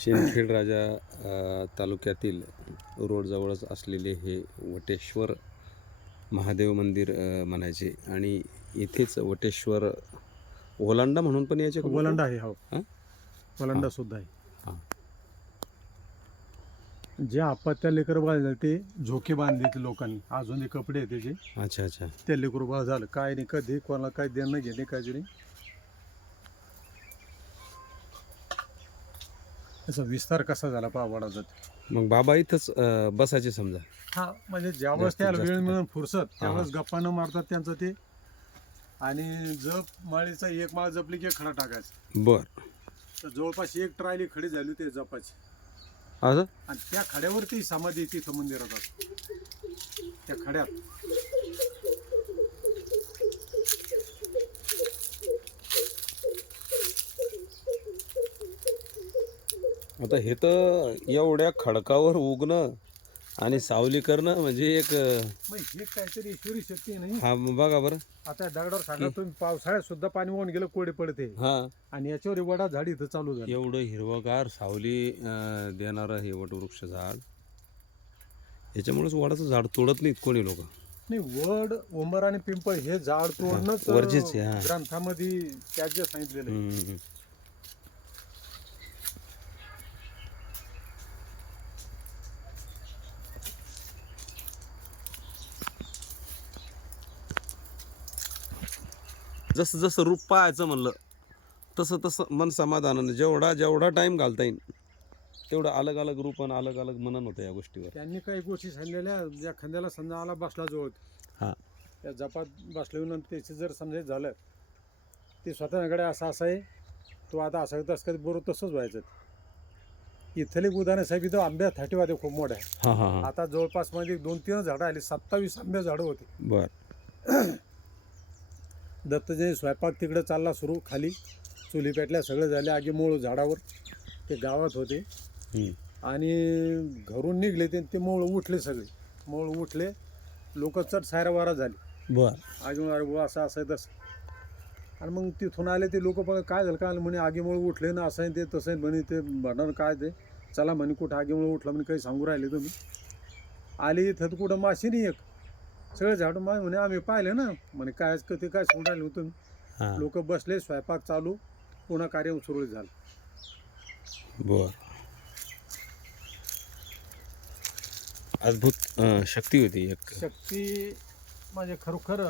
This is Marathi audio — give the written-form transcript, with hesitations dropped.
शिंदखेड राजा तालुक्यातील रोडजवळच असलेले हे वटेश्वर महादेव मंदिर म्हणायचे. आणि इथेच वटेश्वर ओलांडा म्हणून पण याचे वलंडा आहे. हो, हां वलंडा सुद्धा आहे. हां जे आपत्या लेकर बाळ झाले ते झोके बांधले ते लोकांनी, अजून ते कपडे आहे त्याचे. अच्छा अच्छा. ते लेकर बाळ झालं काय नाही, कधी कोणाला काय देणं घेणे काय नाही. त्याचा विस्तार कसा झाला पहा वडाचा. मग बाबा इथंच बसायचे समजा. हा, म्हणजे ज्यावेळेस जास्तीत त्याला जास्त वेळ मिळून फुरसत त्यावेळेस हां. गप्पा न मारतात त्यांचं ते. आणि जप माळीचा एक माळ जपली की एक खडा टाकायचा. बर. तर जवळपास एक ट्रायली खडी झाली ते जपाची. असं आणि त्या खड्यावरती समाधी तिथं मंदिरात असते, त्या खड्यात. आता हे तर एवढ्या खडकावर उगणं आणि सावली करणं म्हणजे एक मग हे काहीतरी ईश्वरी शक्ती नाही. हा बघा बरं. आता दगडावर सांगा तुम्ही, पावसाळ्यात सुद्धा पाणी वाहून गेलं कोरडे पडते. हा, आणि याच्यावर वडा झाड इथं चालू झालं. एवढं हिरवगार सावली देणारं हे वटवृक्ष झाड. याच्यामुळेच वडाचं झाड तोडत नाहीत कोणी लोक. नाही, वड, उंबर आणि पिंपळ हे झाड तोडणंच वर्जेच आहे, हा. ग्रंथामध्ये त्याच सांगितलेलं आहे. जसं जसं रूप पाहायचं म्हणलं तसं तसं मन समाधानानं जेवढा टाईम घालता येईल तेवढं अलग अलग रूप आणि अलग अलग मनन होतं या गोष्टीवर. त्यांनी काही गोष्टी सांगलेल्या, ज्या खांद्याला समजा आला बसला जवळ, हां, त्या जपात बसल्यानंतर त्याचं जर समजा झालं ते स्वतःकडे असं आहे, तो आता असं तसं कधी बरोबर तसंच व्हायचं. इथले उदाहरण साहेब, इथं आंब्या थाटीवादे खूप मोठ्या आहे. हां हां हां. आता जवळपास मध्ये 2-3 झाडं आली, 27 आंब्या झाडं होती. बर. दत्तजय स्वयंपाक तिकडे चालला सुरू, खाली चुली पेटल्या, सगळं झाले. आगी मूळ झाडावर ते गावात होते. आणि घरून निघले ते मूळ उठले, सगळे मूळ उठले. लोक चट सायरावारा झाली. बर. आगी अरे बुवा असं असं तसं. आणि मग तिथून आले ते लोक, बघा काय झालं काय म्हणे, आगीमुळे उठले ना, असं आहे ते तसं आहे म्हणे. ते भांडण काय ते, चला म्हणे कुठं आगीमुळे उठलं म्हणे, काही सांगू राहिले तुम्ही. आली इथं कुठं माशी नाही, एक सगळे झाडं माय म्हणे आम्ही पाहिले ना म्हणे, काय ते काय सांगू राहिले तुम्ही. लोक बसले, स्वयंपाक चालू, पुन्हा कार्य सुरळीत झालं. बर. अद्भुत शक्ती होती एक. शक्ती म्हणजे खरोखर